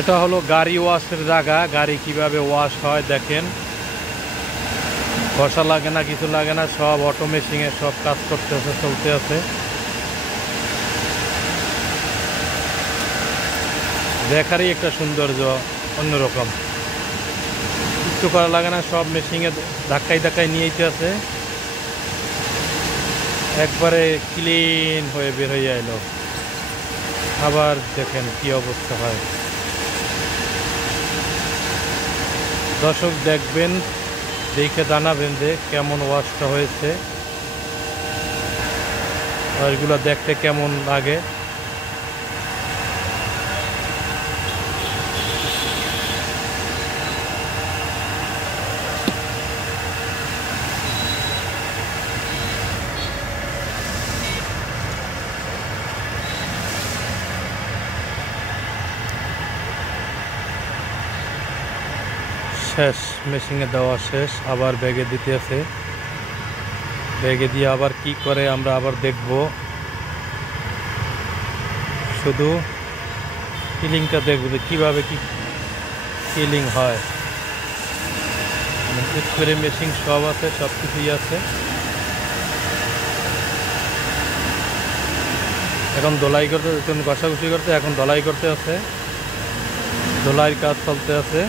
এটা হলো গাড়ি ওয়াশের জায়গা। গাড়ি কিভাবে ওয়াশ হয় দেখেন। ঘষা লাগে না, কিছু লাগে না, সব অটো মেশিনে সব কাজ করতে আছে, চলতে আছে। দেখারই একটা সৌন্দর্য অন্যরকম। কিছু করা লাগে না, সব মেশিনে ধাক্কাই ধাক্কাই নিয়ে যেতে আছে। একবারে ক্লিন হয়ে বের হয়ে এলো। আবার দেখেন কি অবস্থা হয়। দর্শক দেখবেন, দেখে জানাবেন যে কেমন ওয়াশটা হয়েছে, আর এগুলো দেখতে কেমন লাগে। শেষ, মেশিনে দেওয়া শেষ। আবার ব্যাগে দিতে আছে। ব্যাগে দিয়ে আবার কি করে আমরা আবার দেখব। শুধু ফিলিংটা দেখব যে কীভাবে কি ফিলিং হয়। করে মেশিন সব আছে, সব কিছুই আছে। এখন দোলাই করতে, ঘষাঘষি করতে, এখন দোলাই করতে আছে। দোলাইয়ের কাজ চলতে আছে।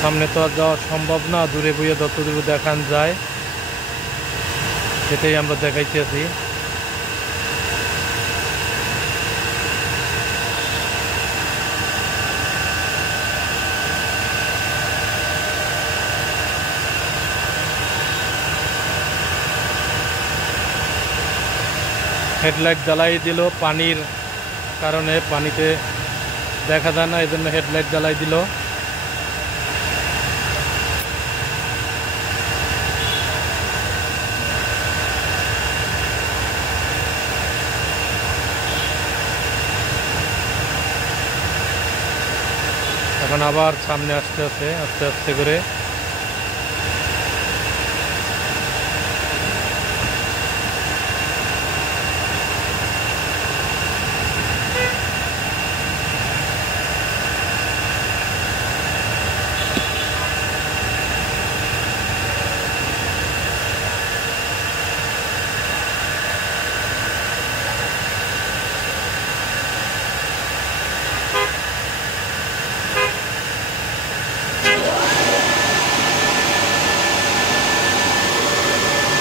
সামনে তো আর যাওয়া সম্ভব না, দূরে বইয়ে যত দূরে দেখান যায় সেটাই আমরা দেখাইতেছি। হেডলাইট জ্বালাই দিল, পানির কারণে পানিতে দেখা যায় না, এই জন্য হেডলাইট জ্বালাই দিল। এখন আবার সামনে আসতে আসতে আস্তে আস্তে করে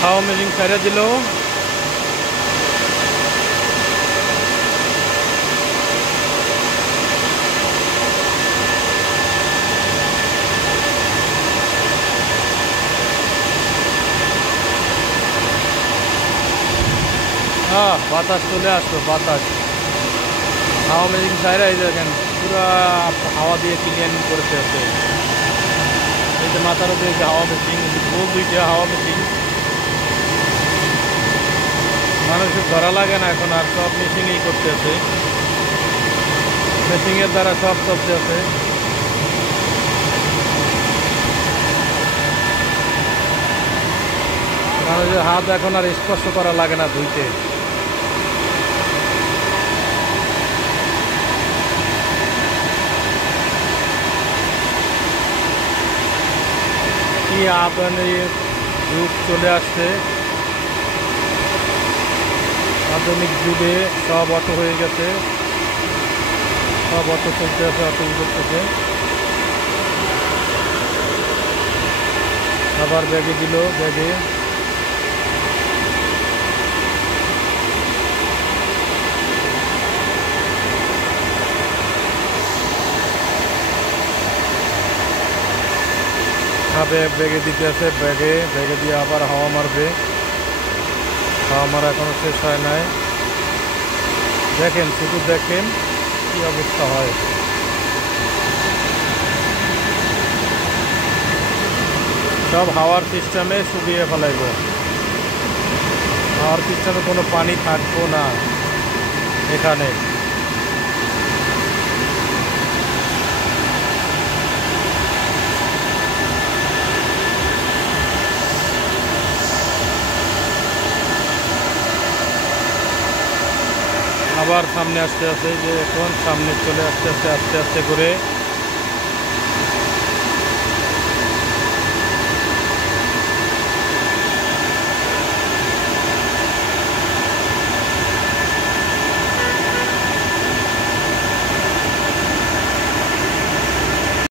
হাওয়া মেশিন ছেড়ে দিল। বাতাস চলে আসলো, বাতাস। হাওয়া মেশিন ছেড়ে, এই দেখেন পুরো হাওয়া দিয়ে ক্লিন করতে আছে। এই যে মাথার উপরে যে হাওয়া মেশিন, দুইটা হাওয়া মেশিন। মানুষের ধরা লাগে না এখন আর, সব মেশিনেই করতে আছে। মেশিনের দ্বারা সব চলতে আছে। মানুষের হাত এখন আর স্পর্শ করা লাগে না ধুইতে। কি আধুনিক যুগ চলে আসছে। আধুনিক যুগে সব অটো হয়ে গেছে, সব অটো চলতে আছে, অটো চলতেছে। আবার ব্যাগে দিল, ব্যাগে ব্যাগে দিতে আছে। ব্যাগে ব্যাগে দিয়ে আবার হাওয়া মারবে। হাওয়া মারা এখনো শেষ হয় নাই। দেখেন, শুধু দেখেন কি অবস্থা হয়। সব হাওয়ার সিস্টেমে শুকিয়ে ফেলাইব। হাওয়ার সিস্টেমে কোনো পানি থাকবো না এখানে। আবার সামনে আসতে আছে, যে এখন সামনে চলে আসতে আস্তে আস্তে আস্তে করে